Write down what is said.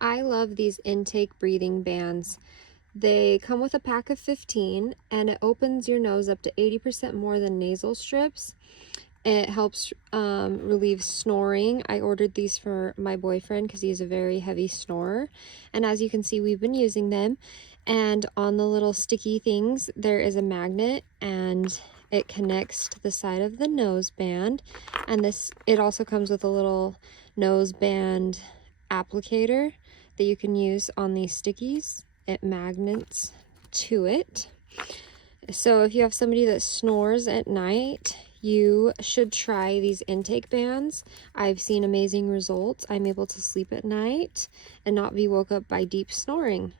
I love these intake breathing bands. They come with a pack of 15 and it opens your nose up to 80% more than nasal strips. It helps relieve snoring. I ordered these for my boyfriend because he's a very heavy snorer. And as you can see, we've been using them. And on the little sticky things, there is a magnet and it connects to the side of the nose band. And it also comes with a little nose band applicator that you can use on these stickies. It magnets to it. So if you have somebody that snores at night, you should try these intake bands. I've seen amazing results. I'm able to sleep at night and not be woke up by deep snoring.